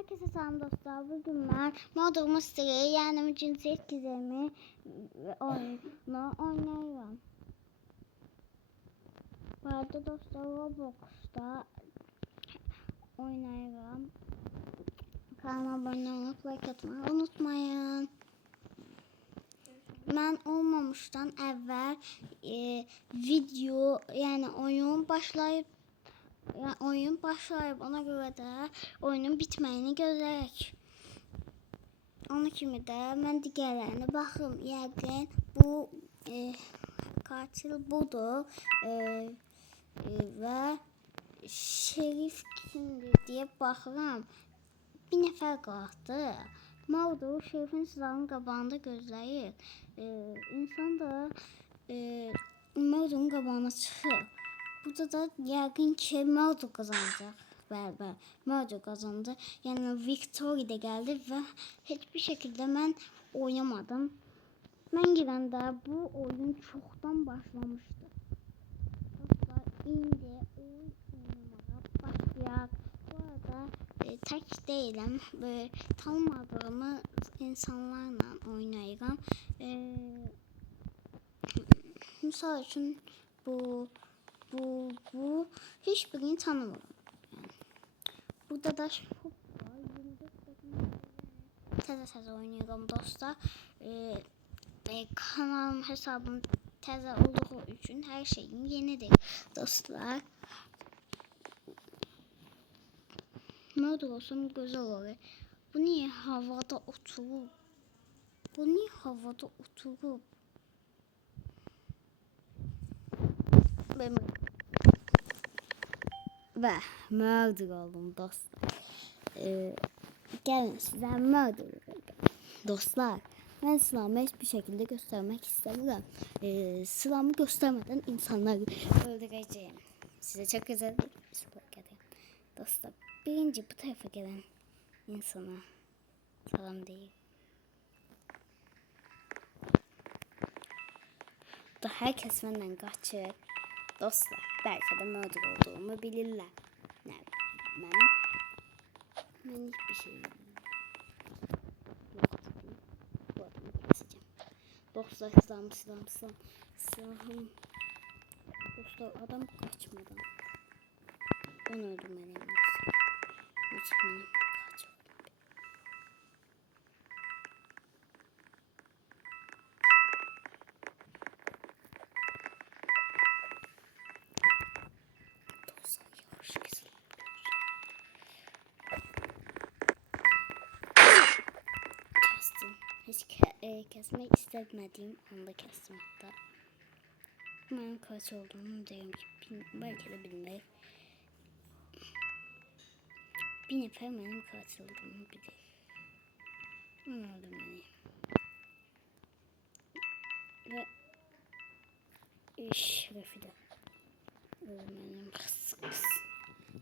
Herkese selam dostlar. Bugün ben Murder Mystery yani cinsiyet gizemi oyunu oynuyorum. Bu arada dostlar Roblox'ta oynuyorum. Kanalıma abone olup like atmayı unutmayın. Ben olmamıştan evvel video yani oyun başlayıp ona göre de oyunun bitməyini gözləyək. Onun kimi də mən digərlərinə baxım. Yəqin bu katil budur və şerif kimdir deyə baxıram. Bir nəfər qaldı. Murder şerifin silahının qabağında gözləyir. İnsan da Murder'ın qabağına çıxır. Burada da yəqin ki Murder kazanacaq. Bəli, Murder kazandı. Yəni Victory də gəldi və heç bir şəkildə mən oynamadım. Mən girəndə bu oyun çoxdan başlamışdı. Dostlar, indi oyun oynamağa başlayaq. Bu arada tək deyiləm. Tanımadığımız insanlarla oynayıram. Misal üçün bu hiç birini tanımıyorum. Yani. Burada da çok var. 24 təzə oynuyorum dostlar. Kanalım hesabım təzə olduğu üçün her şeyim yenidir dostlar. Murder olsun güzel olur. Bu niye havada oturup? Ve Murder oldum dostlar. Gelin size Murder dostlar. Ben silahımı hiçbir şekilde göstermek istemiyorum. Silahımı göstermeden insanları öldüreceğim. Size çok güzel bir spor geldi. Dostlar, birinci bu tarafa gelen insana salam değil. Da herkes benden kaçır. Dostlar, belki de Murder olduğumu bilirler. Nerede? Ben hiçbir şey bilmiyorum. Bu adamı keseceğim. Dostlar, silahım. Dostlar, adam kaçmadan. Onu öldürmeliyim. Kaçmadan. Hiç kesmek istemediğim anda kestim hatta. Ben kaç olduğunu diyorum ki belki de bilmeyip. Bir nefer benim kaç olduğumu bilir. Onu öldürmeliyim. Ve şerefi de öldürmeliyim.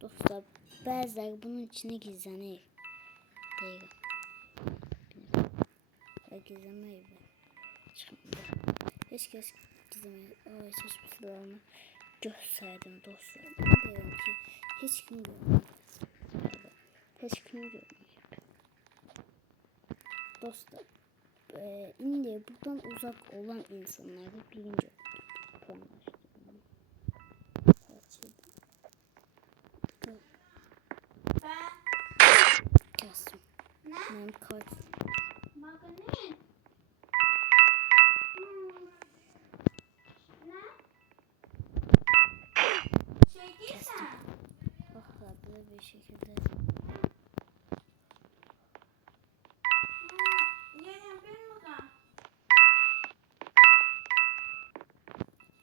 Dostlar, bazıları bunun içine gizlenir. Değil. Gizlemeyi çıkmadı. Hiç gizlemeyi hiçbir silahını gösterdim dostlar. Ben diyorum ki hiç kim görmüyor. Hiç kim görmüyor. Dostlar, indi buradan uzak olan insanları birinci konuşturdım. Kestim. Ben kaçtım. Böyle bir şekilde.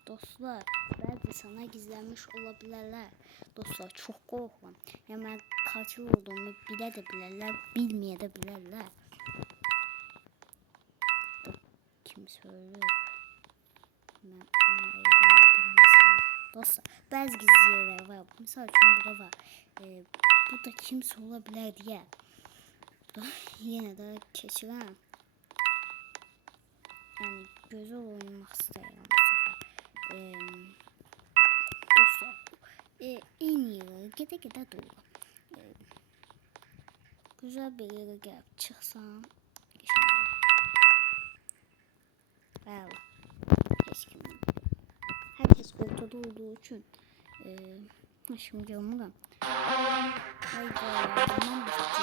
Dostlar, belki sana gizlenmiş olabilirler. Dostlar, çok korkuyorum. Hemen kaçır olduğumu bile de bilirler, bilmeye de bilirler. Kim söylüyor? Ben dostlar, bazı gizli yerler var. Misal için burada var. Burada kimse olabilir diye. Yine de keçirəm. Yani gözəl oynamaq istəyirəm bu səfər. Dostlar, en iyi gedə-gedə durur. Güzel bir yere gelip çıksam. Valla. Herkes ortada olduğu için. Şimdi umurum. Hayda. Zaman bitti.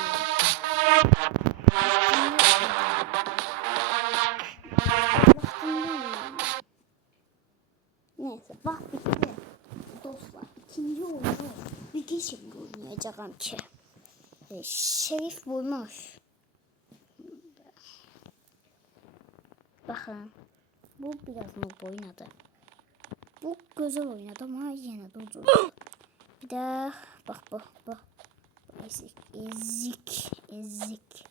Neyse bak bitti. Dostlar ikinci oyunu bir geçim oynayacağım ki. Şerif bulmuş. Bakın. Bu biraz noob oynadı. Bu güzel oynadı ama yine de uzun. Bir de bak. Ezik.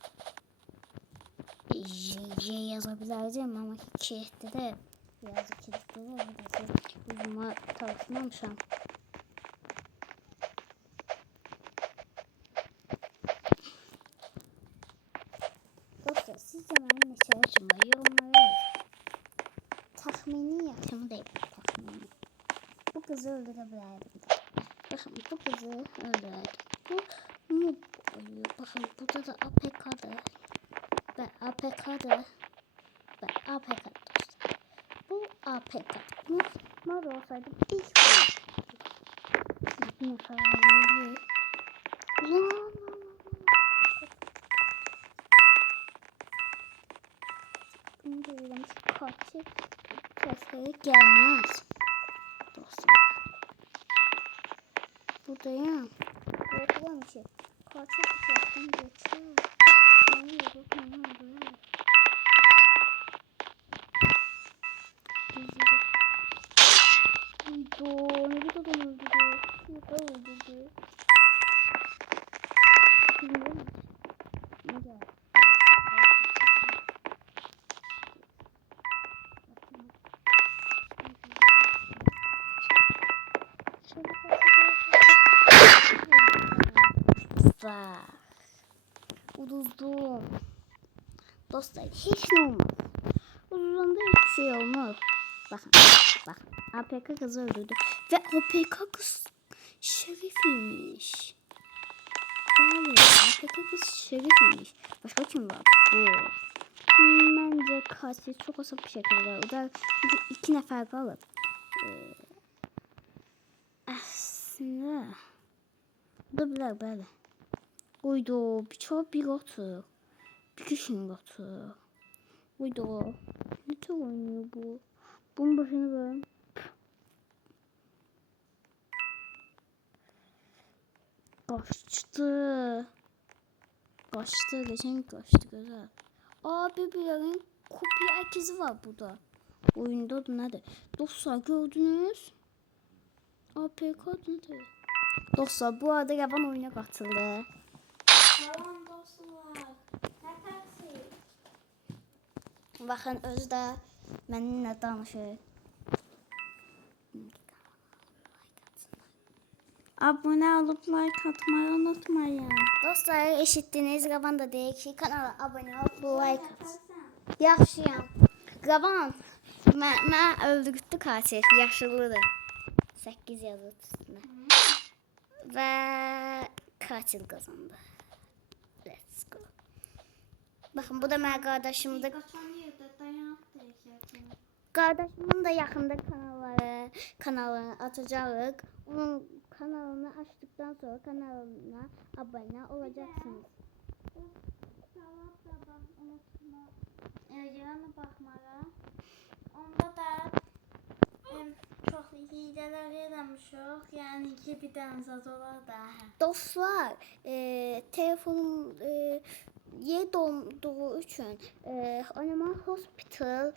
J yazabilirdim ama hiç etti de yazık etti de uzuma tartışmamışam. Dostlar sizce benim mesajım var yorumlara yazın. Tahmini yakın değil. Tahmini. Bu kızı öldürebilirdim. Bakın bu kızı öldürdüm. Bu noob oluyor. Bakın burada da APK'da. Ve APK'da. Dostlar. Bu APK. Mod olsaydı ilk ne kadar İngilizce katil sesleri gelmez. Dostlar. Burada ya. Korkulan bir şey. Katil sesden geçiyor. Ne oluyor? Uydu. Ne bir adam öldürdü. Şurada öldürdü. Bilmiyorum. Ne geldi? Uduzdum. Dostlar hiç ne olmaz. Uzunda hiçbir şey olmaz. Bakın. APK kızı öldürdü. Ve APK kız şerifiymiş. Yani APK kız şerifiymiş. Başka kim var? Bu. Bence katil çok olsa bir şekilde öldür. Çünkü 2 nefer kalır. Aslında bu da böyle. Uydu bir atı. Bir kişinin atı. Uydu. Ne tür oynuyor bu? Bunun başını ben. Kaçtı. Geçen kaçtı güzel. Birbirlerinin kopya herkesi var burada. Oyunda da nerede? Dostlar gördünüz. APK nedir? Dostlar bu arada yaban oyuna katıldı. Tamam dostlar. Nəfəsi? Bakın özü də mənimlə danışır. Abone olup like atmayı unutmayın. Dostlar eşitdiniz. Qaban da deyir ki kanala abone ol, like at. Yaxşıyam. Qaban mən öldürdü katil. Yaşlıdır. 8 yazır üstünə. Və katil qazandı. Let's go. Bakın bu da mənim qardaşımdır. Qaçan yerdə dayanıb deyəcəksən. Kardeşimin de yakında kanalını açacağız. Onun kanalını açtıktan sonra kanalına abone olacaksınız. Cavab da bax unutma. Yana baxmağa. Onda da çox hiylələr eləmişik. Yəni ki bir dənə zad olar da. Dostlar, telefonum yeni doğduğu için Animal Hospital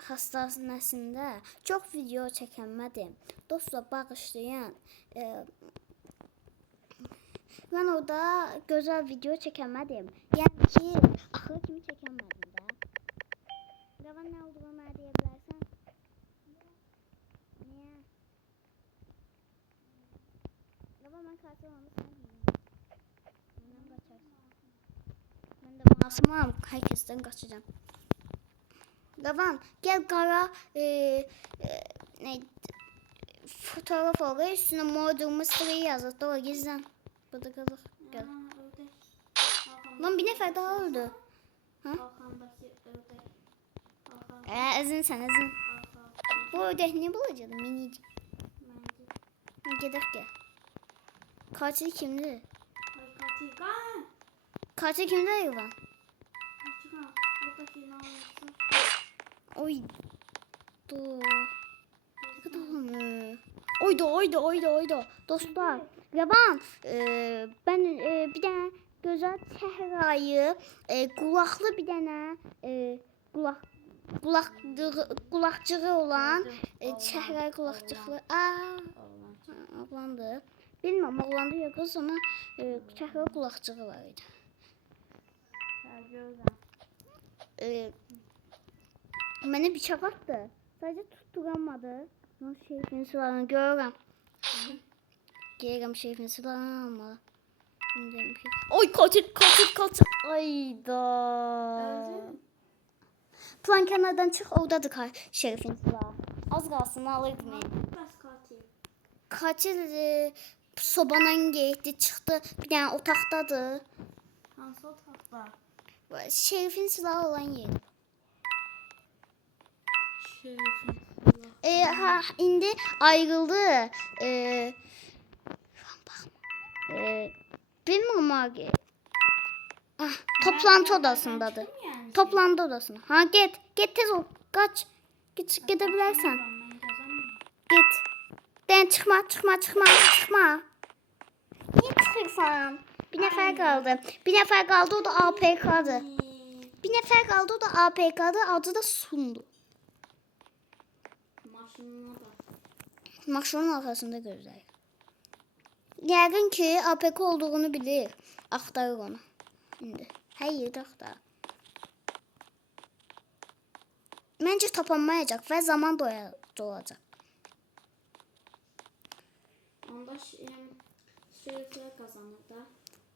hastanesinde çok video çekemedim. Dostlar bağışlayın. Ben orada güzel video çekemedim. Yani ki ahır kimi çekemedim de. Ravan ne olduğunu bana diyebilirsen. Niye? Ravan ben katil olmasını bilmiyorum. Benden kaçarsın. Ben de masumum. Herkesten kaçacağım. Ravan gel kara ne fotoğraf oraya üstüne Murder Mystery yazdı. Doğru gizlen. Burada kalır. Gel. Lan bir nefer daha öldü. Kalkandaki ördek. Kalkan. Əzin sən, əzin. Kalkan. Bu ördək niyə balacadır? Minicik. Məncə. Gedək gəl. Katil kimdir? Ay katil. Qan. Katil kimdir hayvan? Kaçıqan. Buradaki ne olursa. Oy. Do. Ne kadar mı? Oydu. Dostlar. Yaban. Ben bir tane güzel çehrayı, kulaklı bir tane kulakçığı olan çehra kulakçıqlı. Oğlandı. Bilmem oğlandı ya kız ama çehra kulakçığı var idi. Mənə bıçaq atdı. Sadece tutturamadı. Nasıl şeyfin silahını görürəm. Gelirim şeyfin silahını almalı. Oy katil. Ayda. Plan kenardan çık, oradadır şerifin silahı. Az kalsın alırdım yani. Bəs katil. Katil sobanın getdi, çıxdı. Bir tane otaqdadır. Hansı otaqda? Şerifin silahı olan yer. Şerifin. İndi ayrıldı. Bilmiyorum abi. Toplantı odasındadır. Yani. Toplantı odasında. Ha git tez ol. Kaç. Gidebilirsen. Git. Den çıkma. Niye çıkırsan? Bir nefer kaldı. O da APK'dı. O da APK'dı. Adı da Sundu. Maşınına bak. Maşının arkasında gözler. Yəqin ki APK olduğunu bilir. Axtarır onu. İndi. Hər yerdə axtarır. Məncə tapanmayacaq və zaman dolacaq. Onda şerifler kazanır da.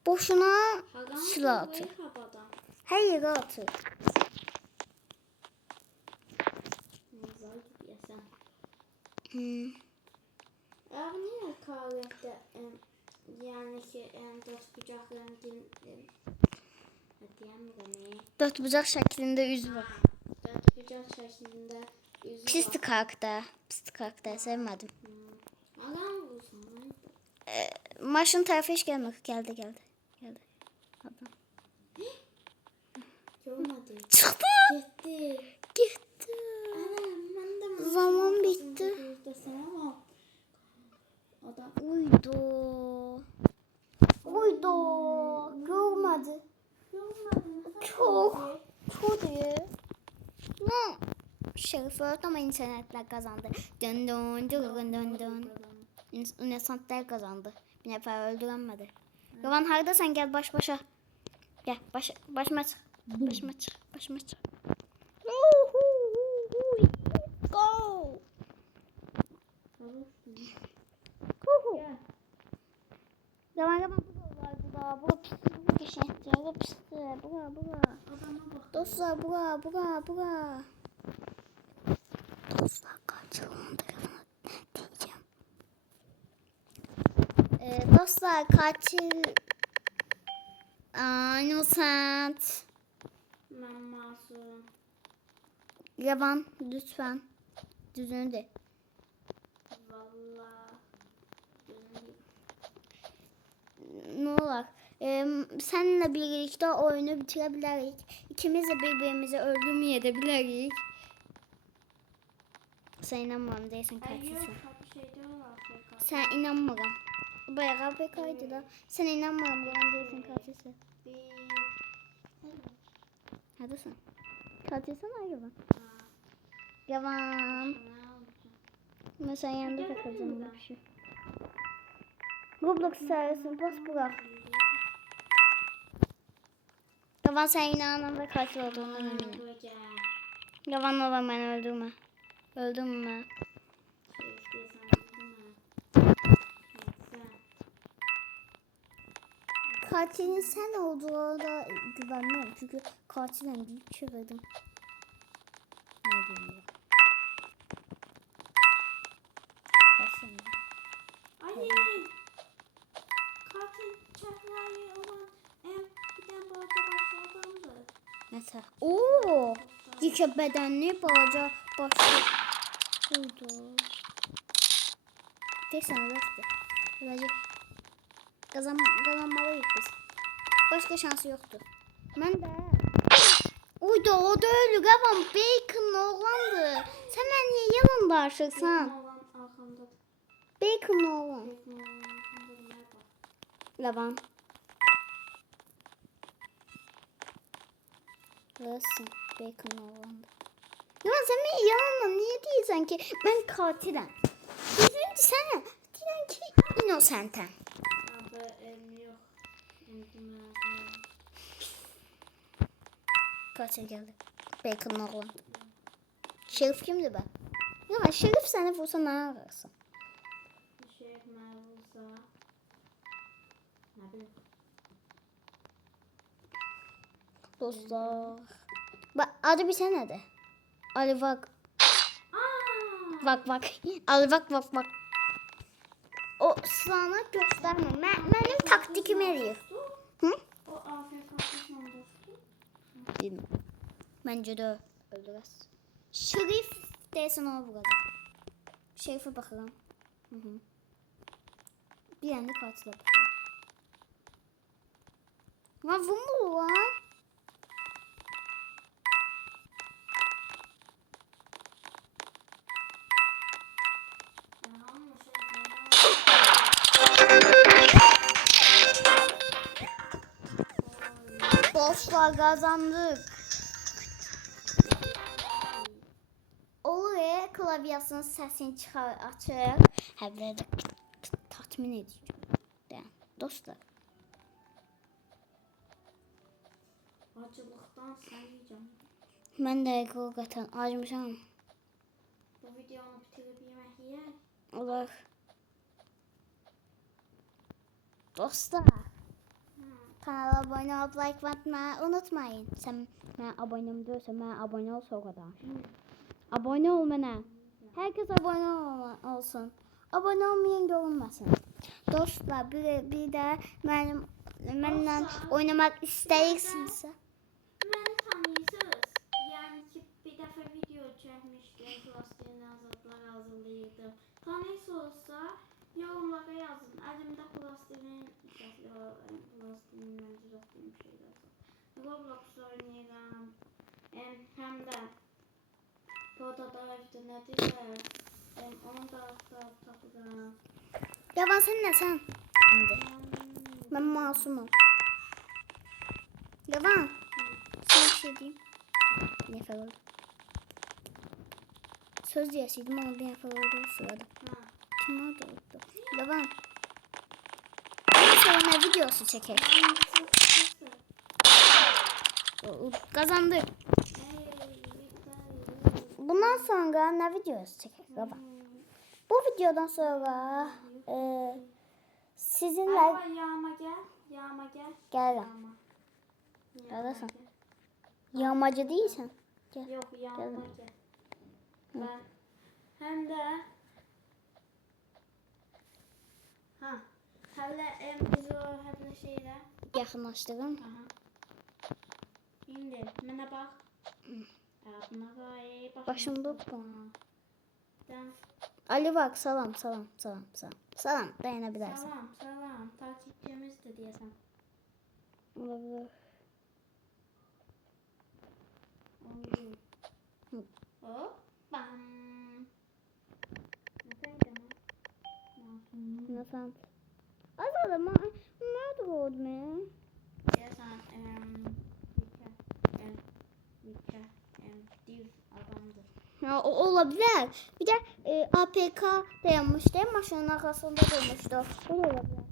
Boşuna Hagan silah atır. havada. Hər yerə atır. Zar gibi sen. Hmm. Niye kahvede yani ki dört bucak rengin diyemiyorum. Dört bucaq şəklində üz var. Dört bucak şeklinde yüzü Pisdir karakter. Sevmədim. Hagan vursun. Maşın tərəfə heç gəlmir. Gəldi. Adam. Görmedi. Çıxdı. Gitti. Getdi. Ben de Zaman bitti. Adam Uydu. Görmədi. Çok iyi. Ne? Şerif öğret ama internetler kazandı. Dön. İnsanlar kazandı. Bir nefer öldüremedi. Yavan hardasan gel baş başa. Gel başıma çık. Başıma çık. Go. Yavan bu pislik geçti. Bu pislik. Bura. Dostlar bura. Dostlar kaçırıldı diyeceğim. Dostlar katil Innocent. Ben masum. Yaban lütfen. Düzünü de. Vallahi. Ne olur. Seninle birlikte oyunu bitirebiliriz. İkimiz de birbirimizi öldürmeyebiliriz. Sen inanmam değilsin katilsin. Sen inanmam. Bayağı APK'ydı da. Sen inanmam değilsin katilsin. Hadi sen. Katilsin hayvan. Yavan. Ama sen yanında takılacağım bir şey. Roblox servisini bas bırak. Yavan sen inanan ve katil olduğundan eminim. Yavan olan beni öldürme. Öldürme. Katilin sen olduğuna da güvenmiyorum. Çünkü katilen deyip çevirdim. Ne diyeyim ya. Kaçsın. Katil çahrayı olan bir tane balta Neyse. Oo! Yekə bədənli balaca başlı. Buydu. Deyirsən, rəfdir. Beləcə qazanmalıyıq biz. Başqa şansı yoxdur. Mən də... Uydu, o da ölü qavam. Bacon'la oğlandı. Sən mən niyə yalan danışırsan? Oğlan arxamdadır. Bacon'la oğlan. Arxamdadır. Lavan. Rəssin. Bacon'la oğlandı. Yalan sən mənə yalanla niyə deyirsən ki mən katiləm? Düzüncü sənə deyirəm ki innocentəm. Abi yox. Katil geldi. Bacon'la oğlan. Şerif kimdi ben? Ya Şerif seni vursa ne ararsın? Şerif mənə vursa. Nə bilim. Dostlar. Bak adı bir sene de. Ali bak. Bak bak. Ali bak. O sana gösterme. Benim taktikim eriyor. Hı? O AFK'sızla dostum. Bilmiyorum. Bence de öldürmez. Şerif değilsin ona burada. Şerife bakalım. Hı. Bir yanda katile bakalım. Lan bu mu lan? Dostlar kazandık. Oraya klavyasının səsini çıxar, açır. Həvləri də tatmin edici. Yəni, dostlar. Acılıqdan sayacağım. Mən də həqiqətən acmışam. Bu videonu bitirib yemək yeyək. Olar. Dostlar. Kanala abone olup like atmayı unutmayın. Sen ben abonem diyorsan ben abone ol o kadar. Abone ol bana. Herkes abone olsun. Abone olmayan görünmesin. Dostlar bir de benimle oynamak istəyirsinizsə. Məni tanıyırsınız. Yəni ki, bir dəfə video çəkmişdim. Plastilin azadlar hazırlayırdım. Tanıyırsınızsa yorumlara yazın. Əlimdə plastilindən düzəltdiyim şeylər var. Roblox oynayıram. Həm də Protodrive nədirsə, onu da tapıram. Yaban sen ne sen? Ben masumum. Yaban. Sana bir şey diyeyim. Nefer oldu. Söz diyesiydim ama bir nefer oldu o sırada. Kim oldu? Yaban. Bundan sonra ne videosu çeker? Kazandık. Bundan sonra ne videosu çeker? Yaban. Bu videodan sonra sizinle Yağma gel. geldim. Neredesin? Yağmacı değilsen. Gel. Yok yağma Geldim. gel. Ben hem de hələ biz o hələ şeylə Yaxınlaşdırım. İndi mənə bax. Buna bax. Başım tutma. Ben Ali bak salam. Salam dayanabilirsin. Salam. Takipçimizdir deyəsən. Olabilir. Hop. Bam. Nasıl? Azalım mı? Nerede oldu mu? Deyəsən div adamdır. Ya, o olabilir. Bir de APK dayanmıştı. Maşının arkasında durmuştu. O da olabilir.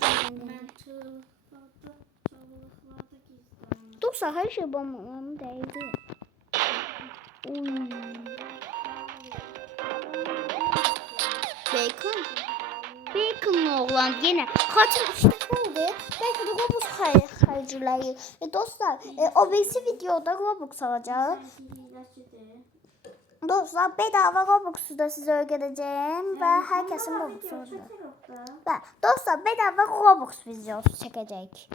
Ben çalılıklarda gizlendim. Dostlar her şey bombamın değdi. Bacon. Bacon'la oğlan yine katil işte oldu. Belki de Robux harcılayı. Dostlar o birisi videoda Robux alacağız. Dostlar bedava Robux'u da size öğreteceğim ve herkesin Robux'u olacak. Dostlar bedava Robux videosu çekecek.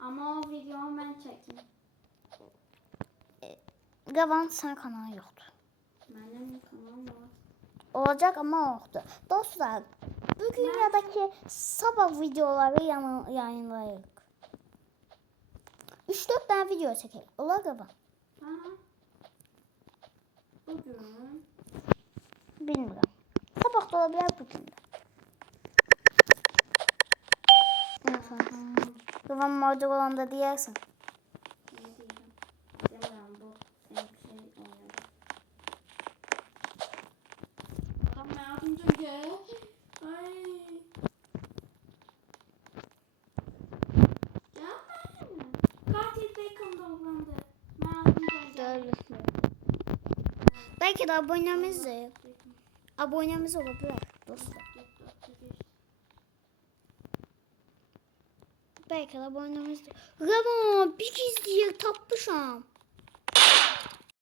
Ama o videomu ben çekeyim. Qavan sən kanalı yoxdur. Benim kanalım var. Olacak ama yoktu. Dostlar, bugün ya da ki sabah videoları yayınlayırıq. 3-4 tane video çekelim. Olar qavan. Aha. Bugün. Bilmirəm. Sabah da ola bilər, bugün də. Qavan mağdur olanda deyərsən. Ne diyeceğim? Demiyorum bu. Senin bir şey oynadı. Adam yardımcı gel. Ay. Gelme. Katil Bacon doğlandı. Yardımcı gel. Belki de abonemiz olabilir dostlar. Belki de abonemiz. Qavan bir gizliyə tapmışam.